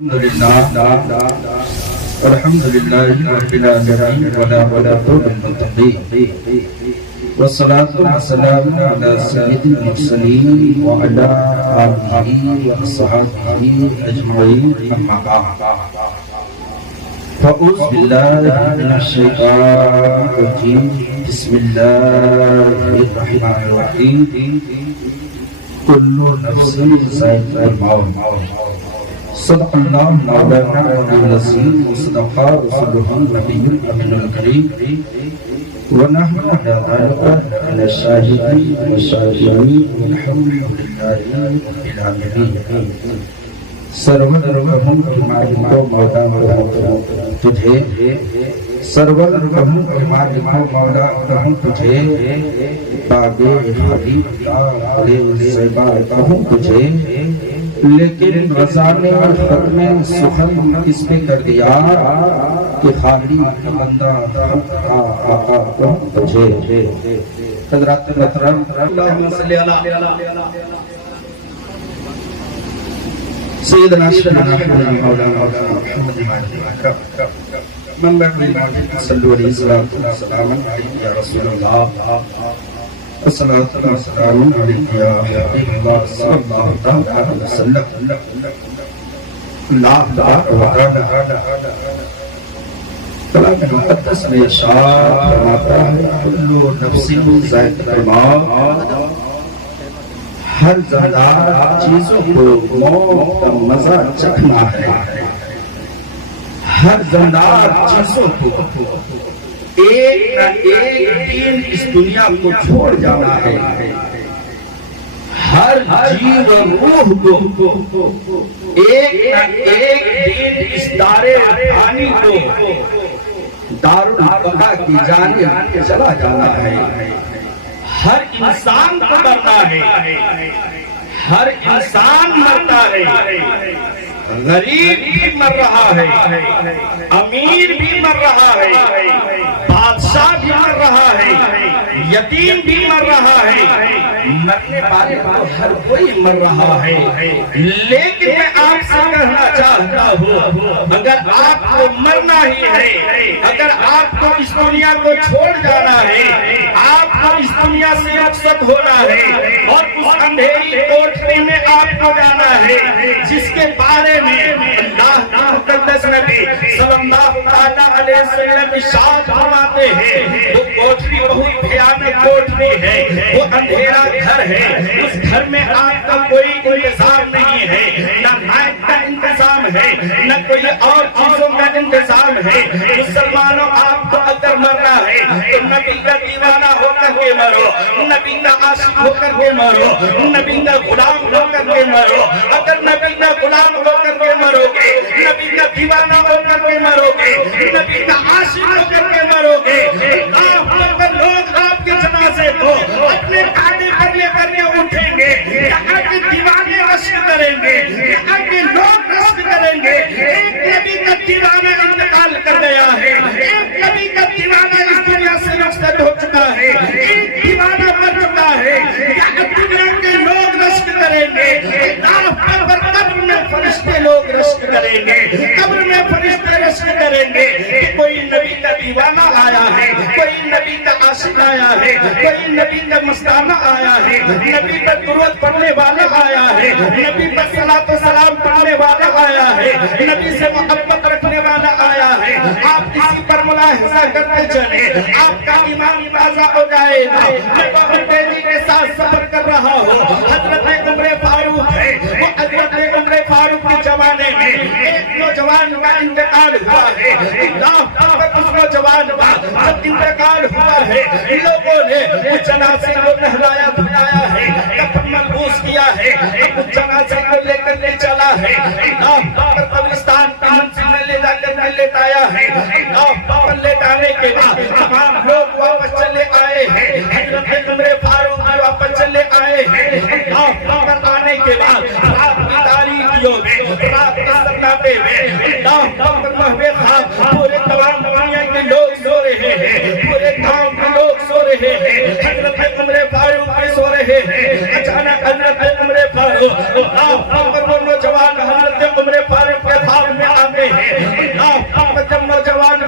الحمد لله رب العالمين ولا عقبة للمتقين والصلاة والسلام على سيد المرسلين وعلى آله وصحبه أجمعين أما بعد فأعوذ بالله من الشيطان الرجيم بسم الله الرحمن الرحيم كل نفس ذائقة الموت صدق الله مولانا العظيم وصدق رسوله النبي الأمين الكريم ونحن على ذلك من الشاهدين والشاكرين والحمد لله رب العالمين سرور کہوں مالک و مولا تجھے سرور کہوں مالک و مولا تجھے باب حبیب اللہ علیہ السلام کہوں تجھے لیکن رضا نے ختم سخن اس پہ کر دیا کہ خالی بندہ آقا تجھے حضرات محترم اللہم صلی اللہ سیدنا شیخنا مولانا محمد منبع الإيمان صلوا علیہ السلام علیکم یا رسول اللہ الصلاة والسلام علیکم یا حبیب اللہ صلی اللہ علیہ وسلم اللہ تعالی کلام مقدس میں ارشاد فرماتا ہے کل نفس ذائقۃ الموت ہر زندہ چیزوں کو موت کا مزہ چکھنا ہے ہر زندہ چیزوں کو ایک نہ ایک دن اس دنیا کو چھوڑ جانا ہے ہر جیو و روح کو ایک نہ ایک دن اس دار فانی کو دارالبقا کی جانب چلا جانا ہے ہر انسان کو مرنا ہے ہر انسان مرتا ہے غریب بھی مر رہا ہے امیر بھی مر رہا ہے بادشاہ بھی مر رہا ہے یتیم بھی مر رہا ہے مرنے والے تو ہر کوئی مر رہا ہے لیکن میں آپ سے کہنا چاہتا ہوں اگر آپ کو مرنا ہی ہے اگر آپ کو اس دنیا کو چھوڑ جانا ہے آپ کو اس دنیا سے رخصت ہونا ہے اور اس اندھیری کوٹری میں آپ کو جانا ہے جس کے بارے میں اللہ مقدس نبی صلی اللہ علیہ وسلم ارشاد فرماتے ہیں وہ کوٹری بہت بھیانک کوٹری ہے وہ اندھیرا گھر ہے اس گھر میں آپ کا کوئی انتظام نہیں ہے نہ لائٹ کا انتظام ہے نہ کوئی اور چیزوں کا انتظام ہے مسلمانوں آپ کو اگر مرنا ہے تو نبی کا دیوانہ ہو کر کے مرو نبی کا عاشق ہو کر کے مرو نبی کا غلام ہو کر کے مرو اگر نبی کا غلام ہو کر کے مرو گے نبی کا دیوانہ ہو کر کے مرو گے نبی کا عاشق ہو کر کے مرو گے لوگ آپ کے جنازے کو اپنے کانے پر لے کر کے اٹھیں گے یہاں کے دیوانے رشک کریں گے یہاں کے لوگ رشک کریں گے ایک نبی کا دیوانہ انتقال کر گیا ہے ایک نبی کا دیوانہ اس دنیا سے رخصت ہو چکا ہے ایک دیوانہ مر چکا ہے یہاں دنیا کے لوگ رشک کریں گے قبر میں فرشتے لوگ رشک کریں گے قبر میں فرشتے رشک کریں گے کہ کوئی نبی کا دیوانہ آیا ہے کوئی نبی کا عاشق آیا ہے کوئی نبی کا مستانہ آیا ہے نبی پر درود پڑھنے والا آیا ہے نبی پر صلاۃ و سلام پڑھنے والا آیا ہے نبی سے محبت رکھنے والا آیا ہے آپ کسی پر ملاحظہ کرتے چلے آپ کا ایمان تازہ ہو جائے گا میں بہت تیزی کے ساتھ سفر کر رہا ہوں حضرت عمر فاروق ہے وہ حضرت عمر فاروق کے زمانے میں ایک نوجوان کا انتقال ہوا ہے اس نوجوان کا جب انتقال ہوا ہے لوگوں نے اس جنازے کو نہلایا دھلایا ہے کفن ملبوس کیا ہے اس جنازے کو لے کر کے چلا ہے قبرستان کی منزل میں لے جا کر کے لیٹایا ہے پر لیٹانے کے بعد تمام لوگ واپس چلے آئے ہیں حضرت عمر فاروق واپس چلے آئے ہیں آنے کے بعد رات کی تاریکیوں میں رات کے سناٹے میں پورے تمام دنیا کے لوگ سو رہے ہیں پورے گاؤں کے لوگ سو رہے ہیں حضرت عمر فاروق بھی سو رہے ہیں اچانک حضرت عمر فاروق وہ نوجوان حضرت عمر فاروق کے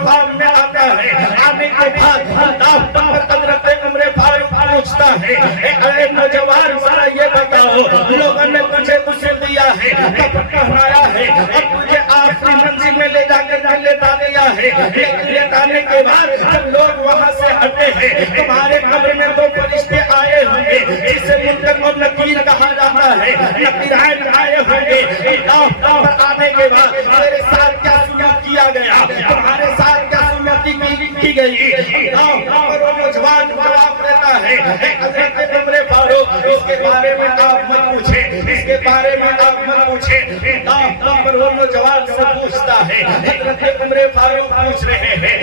خواب میں آتا ہے. آنے کے بعد حضرت عمر فاروق پوچھتا ہے اے نوجوان ذرا یہ بتاؤ لوگوں نے تجھے دیا ہے کپڑا پہنایا ہے اور تجھے آخری منزل میں لے جا کر لیٹا دیا ہے. لیکن لیٹانے کے بعد جب لوگ وہاں سے ہٹے ہیں تمہارے قبر میں دو فرشتے آئے ہوں گے جسے منکر اور نکیر کہا جاتا ہے. نکیرائن آئے ہوں گے. پر آنے کے بعد میرے ساتھ کیا سلوک کیا گیا تمہارے ساتھ کیا سلوکی کی گئی. نوجوان جواب دیتا ہے حضرت عمر فاروق اس کے بارے میں آپ مت پوچھیں اس کے بارے میں آپ مت پوچھیں. پر وہ نوجوان سے پوچھتا ہے حضرت عمر فاروق پوچھ رہے ہیں.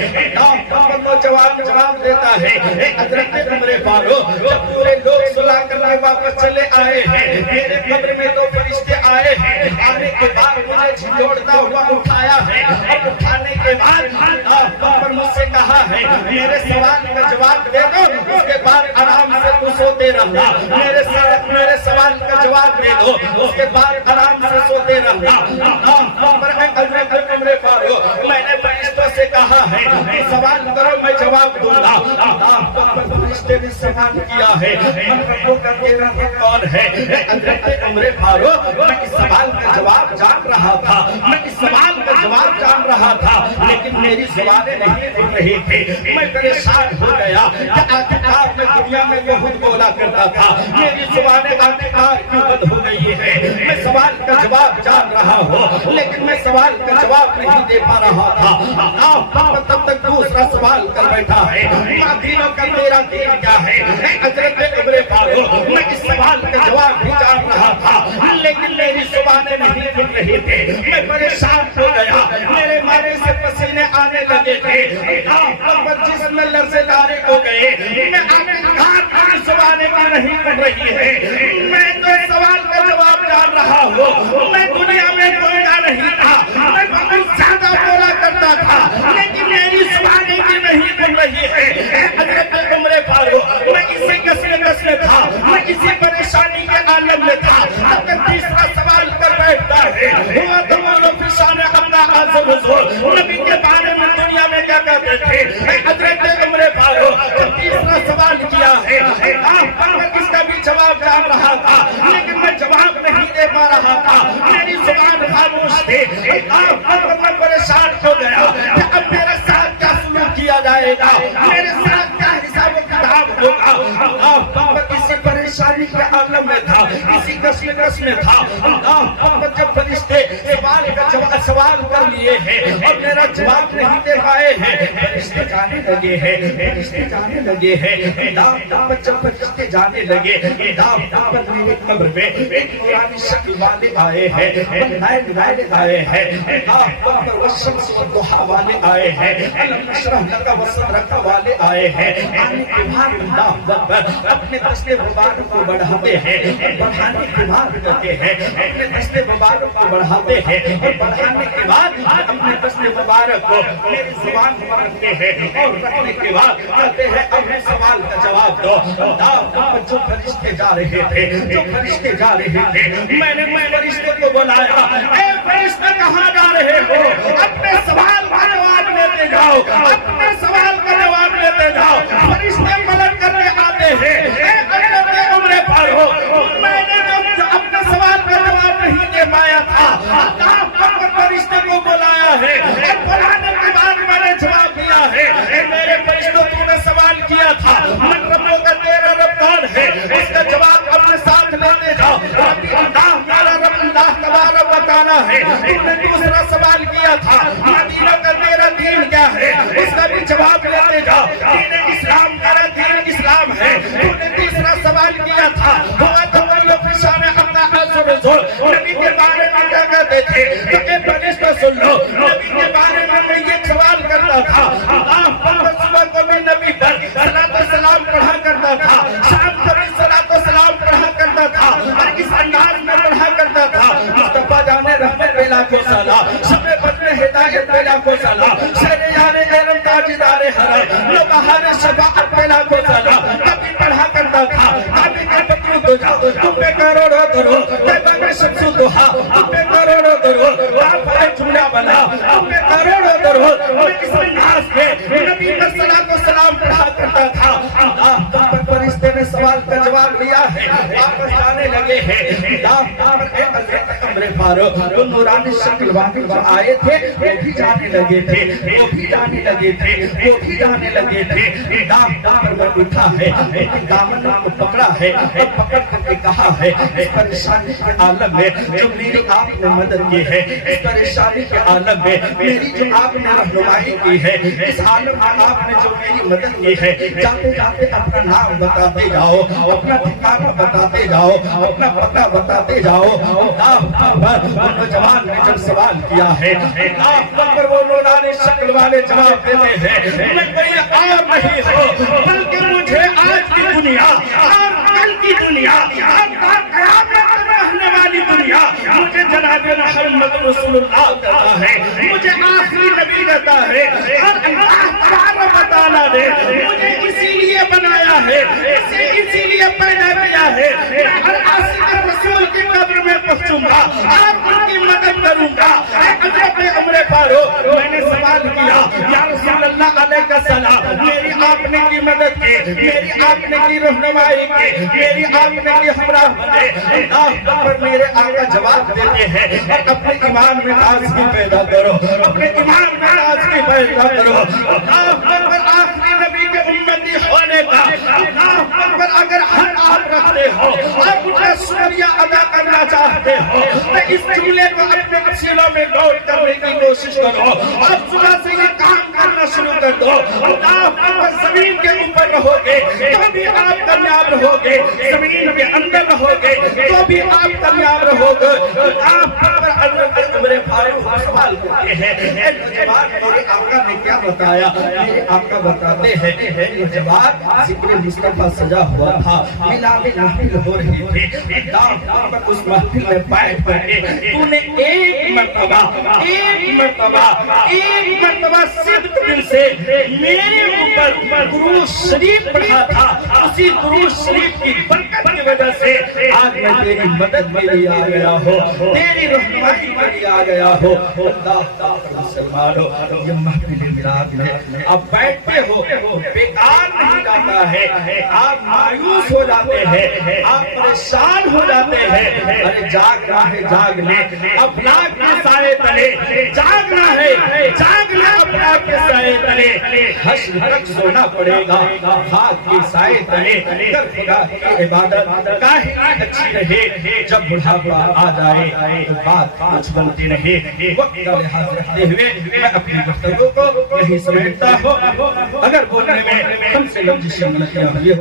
نوجوان جواب دیتا ہے حضرت عمر فاروق جب پورے لوگ سلا کر واپس چلے آئے ہیں میرے قبر میں دو فرشتے آئے ہیں. آنے کے بعد مجھے جھنجھوڑتا ہوا اٹھایا ہے اور اٹھانے کے بعد پر مجھ سے کہا ہے میرے سوال کا جواب دے دو اس کے بعد آرام سے تو سوتے رہنا. میرے سوال کا جواب دے دو اس کے بعد آرام سے سوتے رہنا. عمر فاروق میں نے فرشتوں سے کہا ہے سوال کرو میں جواب دوں گا. فرشتے نے سوال کیا ہے کون ہے. حضرت عمر فاروق میں اس سوال کا جواب جان رہا تھا لیکن میری زبانیں نہیں کھل رہی تھی. میں پریشان ہو گیا کہ آخرکار میں دنیا میں بہت بولا کرتا تھا میری زبانیں آخرکار کیوں بند ہو گئی ہے. میں سوال کا جواب جان رہا ہوں لیکن میں سوال کا جواب نہیں دے پا رہا تھا. تب تک دوسرا سوال کر بیٹھا ہے دینوں کا تیرا دین کیا ہے. حضرت عمر فاروق میں اس سوال کا جواب بھی جان رہا تھا لیکن میری زبانیں نہیں کھل رہی تھی. میں پریشان ہو گیا میرے مارے سے پسینے آنے لگے تھے جسم میں لرزے دارے ہو گئے. میں آخرکار کی زبانیں بھی نہیں کھل رہی ہے. میں تو سوال کا جواب جان رہا ہوں میں دنیا میں بولنا نہیں تھا میں بہت زیادہ بولا کرتا تھا لیکن میری زبانیں بھی نہیں کھل رہی ہے. حضرت عمر فاروق میں اسی کسنے تھا میں اسی پریشانی کے عالم میں تھا. اب تک تیسرا سوال کر بیٹھتا ہے ہوا تمہارا فشان اپنا عظم حضور نبی کے بارے میں دنیا میں کیا کہتے تھے. حضرت عمر فاروق جب تیسرا سوال کیا ہے اس کا بھی جواب جان رہا تھا لیکن میں جواب نہیں دے پا رہا تھا. میری زبان خاموش تھی. میں پریشان ہو گیا کہ اب میرے ساتھ کیا سلوک کیا جائے گا میرے ساتھ کیا حساب و کتاب ہوگا. کسی پریشانی کے عالم میں تھا کسی کشمکش میں تھا. جب فرشتے سوال کر لیے ہیں اور میرا جواب نہیں دے پائے ہیں فرشتے جانے لگے ہیں جب فرشتے جانے لگے میرے قبر میں ایک نورانی شکل والے آئے ہیں آئے ہیں والشمس والضحیٰ والے آئے ہیں الم نشرح لک وصدرک والے آئے ہیں. آنے کے بعد اللہ اپنے دست مبارک کو بڑھاتے ہیں اور بڑھانے کے بعد کرتے ہیں اپنے دست مبارک کو بڑھاتے ہیں اور بڑھانے کے بعد اپنے دست مبارک کو میری زبان پر رکھتے ہیں اور رکھنے کے بعد کہتے ہیں اب سوال کا جواب دو. جو فرشتے جا رہے تھے میں نے فرشتے کو بلایا اے فرشتے کہاں جا رہے ہو اپنے سوال کا جواب لیتے جاؤ اپنے سوال کا جواب لیتے جاؤ. فرشتے پلٹ کر کے آتے ہیں اے حضرت عمر فاروق میں نے اپنے سوال کا جواب نہیں دے پایا تھا فرشتے کو بلایا ہے بلانے کے بعد میں نے جواب دیا ہے. میرے فرشتوں نے سوال کیا تھا من ربوں کا تیرا رب کون ہے اس کا جواب اپنے ساتھ لیتے جاؤ. میرا رب اللہ تبارک و تعالیٰ ہے. تم نے دوسرا سوال کیا تھا مدینہ کا تیرا دین کیا ہے اس کا بھی جواب لیتے جاؤ. دین اسلام تیرا دین اسلام ہے. تم نے تیسرا سوال کیا تھا ہوا تمہارا فشان اپنا عظم حضور نبی کے بارے میں کیا کہتے تھے تو اے فرشتہ سن لو نبی کے بارے میں یہ سوال کرتا تھا. صبح کو میں نبی پر صلاۃ و سلام پڑھا کرتا تھا شام کو بھی صلاۃ و سلام پڑھا کرتا تھا اور اس انداز میں پڑھا کرتا تھا مصطفیٰ جانے رحمت پہ لاکھوں سلام شب بدر ہدایت پہ لاکھوں سلام شہر یار علم تاجدار حرم لو بہار شفاعت پہ لاکھوں سلام کبھی پڑھا کرتا تھا آبی کے پتروں کو جاؤ تم پہ کروڑوں درود طیبہ میں شمس الضحیٰ تم پہ کروڑوں درود آپ جملہ بنا تم پہ کروڑوں درود میں اس انداز میں نبی پر صلاۃ و سلام پڑھا کرتا تھا تم پر فرشتے نے سوال کا جواب دیا ہے واپس جانے لگے ہیں عمر فاروق وہ نورانی شکل واقعی جو آئے تھے وہ بھی جانے لگے تھے وہ بھی جانے لگے تھے وہ بھی جانے لگے تھے دام پر وہ اٹھا ہے دامن کو پکڑا ہے اور پکڑ کر کے کہا ہے اس پریشانی کے عالم میں جو میری آپ نے مدد کی ہے اس پریشانی کے عالم میں میری جو آپ نے رہنمائی کی ہے اس عالم میں آپ نے جو میری مدد کی ہے جاتے جاتے اپنا نام بتاتے جاؤ اپنا ٹھکانہ بتاتے جاؤ اپنا پتہ بتاتے جاؤ نوجوان نے جب سوال کیا ہے پر وہ نورانی شکل والے جواب دیتے ہیں میں کوئی اور نہیں ہو بلکہ مجھے آج کی دنیا اور کل کی دنیا اور قیامت رہنے والی دنیا مجھے جناب محمد رسول اللہ کہتا ہے مجھے آخری نبی کہتا ہے اور اللہ تعالیٰ بتانا دے مجھے اسی لیے بنایا ہے اسی لیے پیدا کیا ہے ہر عاشق رسول کی قبر میں پہنچوں گا آپ ان کی مدد کروں گا عجب عمر فاروق میں نے سوال کیا یا رسول اللہ علیہ السلام میری آپ نے کی مدد کی میری آپ نے کی رہنمائی کی میری آپ نے کی ہمراہ بنے اللہ پر میرے آقا جواب دیتے ہیں اور اپنے ایمان میں تازگی پیدا کرو اپنے ایمان میں تازگی پیدا کرو اللہ پر آخری نبی کے امتی ہونے کا اللہ پر اگر حق آپ رکھتے ہو آپ مجھے شکریہ ادا کرنا چاہتے ہو تو اس جملے کو اپنے افسیلوں میں نوٹ کرنے کی کوشش کرو آپ صبح سے یہ کام کرنا شروع کر دو اللہ پر زمین کے اوپر رہو گے تو بھی آپ کامیاب رہو گے زمین کے اندر رہو گے تو بھی آپ کامیاب رہو گے آپ پر عمر فاروق سوال کرتے ہیں جواب میرے آقا نے کیا بتایا میرے آقا بتاتے ہیں جواب ذکر مصطفیٰ سجا ہوا تھا ملاد محفل ہو رہی تھی دام پر اس محفل میں بیٹھ کر کے تو نے ایک مرتبہ صدق دل سے میرے اوپر درود شریف پڑھا تھا اسی درود شریف کی برکت کی وجہ سے آج میں تیری مدد کے لیے آ گیا ہوں تیری رہنمائی کے لیے آ گیا ہوں اللہ مسلمانوں یہ محفل میلاد میں آپ بیٹھتے ہو بیکار نہیں جاتا ہے آپ مایوس ہو جاتے ہیں آپ پریشان ہو جاتے ہیں ارے جاگنا ہے جاگ لے افلاک کے سائے تلے جاگنا ہے جاگ لے افلاک کے سائے تلے حشر تک سونا پڑے گا خاک کے سائے تلے کر خدا کی عبادت کاہے اچھی رہے جب بڑھاپا آ جائے تو بات کچھ بنتی نہیں وقت کا لحاظ رکھتے ہوئے میں اپنی گفتگو کو یہی سمیٹتا ہوں اگر بولنے میں ہم سے لفظ غلطیاں ہوئی